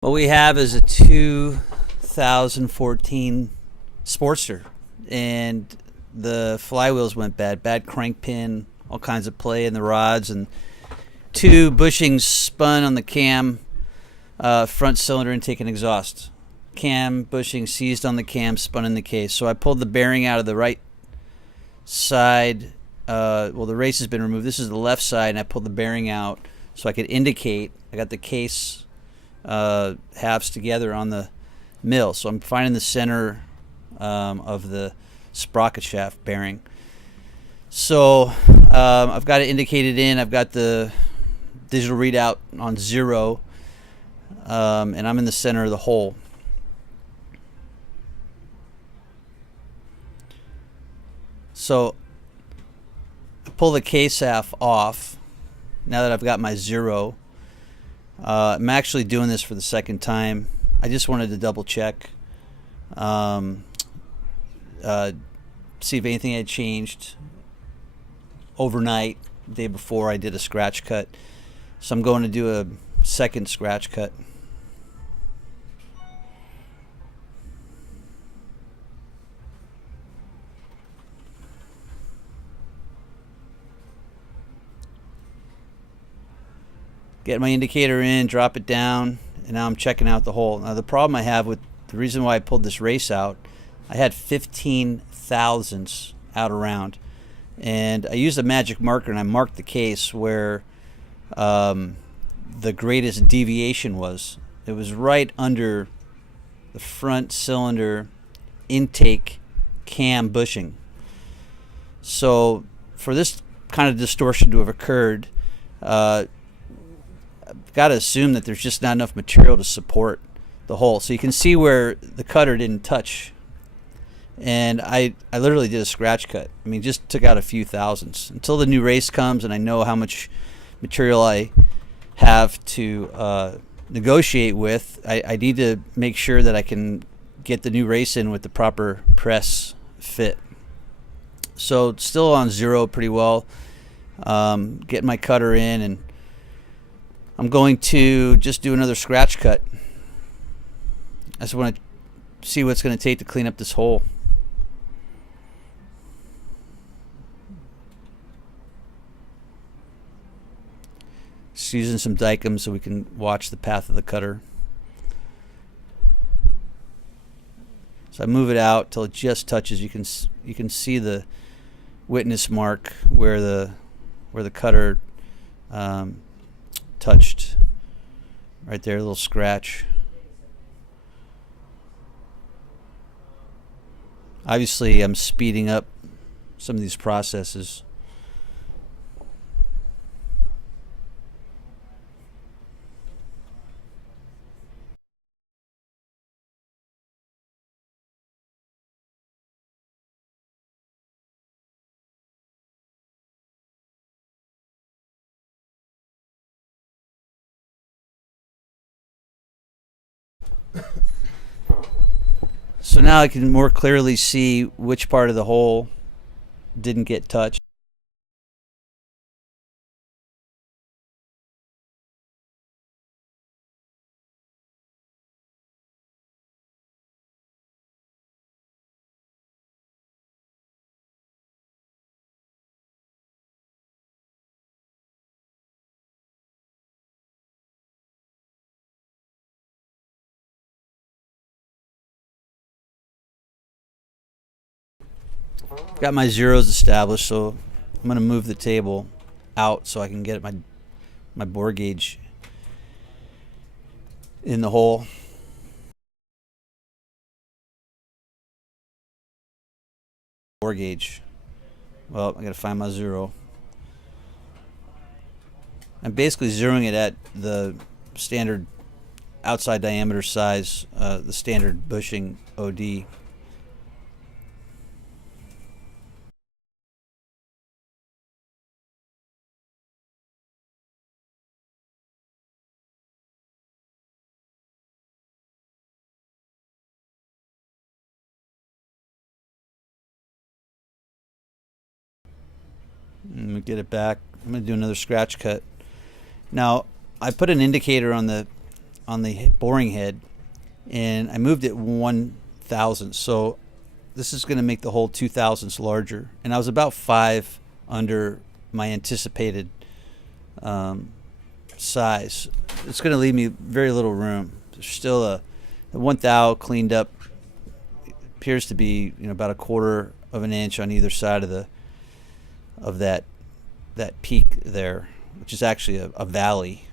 What we have is a 2014 Sportster, and the flywheels went bad crankpin, all kinds of play in the rods, and two bushings spun on the cam, front cylinder intake and exhaust. Cam bushing seized on the cam, spun in the case. So I pulled the bearing out of the right side. Well, the race has been removed. This is the left side, and I pulled the bearing out so I could indicate. I got the case halves together on the mill, so I'm finding the center of the sprocket shaft bearing. So I've got it indicated in. I've got the digital readout on 0, and I'm in the center of the hole. So I pull the case half off now that I've got my 0. I'm actually doing this for the second time. I just wanted to double check, see if anything had changed overnight. The day before I did a scratch cut, so I'm going to do a second scratch cut. Get my indicator in, drop it down, and now I'm checking out the hole. Now the problem I have with the reason why I pulled this race out, I had 15 thousandths out around, and I used a magic marker and I marked the case where the greatest deviation was. It was right under the front cylinder intake cam bushing. So for this kind of distortion to have occurred, I've got to assume that there's just not enough material to support the hole. So you can see where the cutter didn't touch, and I literally did a scratch cut. I mean, just took out a few thousandths until the new race comes and I know how much material I have to negotiate with. I need to make sure that I can get the new race in with the proper press fit. So still on 0 pretty well. Getting my cutter in, and I'm going to just do another scratch cut. I just want to see what it's going to take to clean up this hole. Just using some dicum so we can watch the path of the cutter. So I move it out till it just touches. You can see the witness mark where the cutter touched right there, a little scratch. Obviously I'm speeding up some of these processes. So now I can more clearly see which part of the hole didn't get touched. Got my zeros established, so I'm going to move the table out so I can get my bore gauge in the hole. Bore gauge. Well, I got to find my 0. I'm basically zeroing it at the standard outside diameter size, the standard bushing OD. Let me get it back. I'm going to do another scratch cut. Now, I put an indicator on the on the boring head, and I moved it 1/1000. So this is going to make the hole 2/1000 larger, and I was about 5 under my anticipated size. It's going to leave me very little room. There's still a 1/1000 cleaned up. Appears to be about 1/4 of an inch on either side of that peak there, which is actually a valley.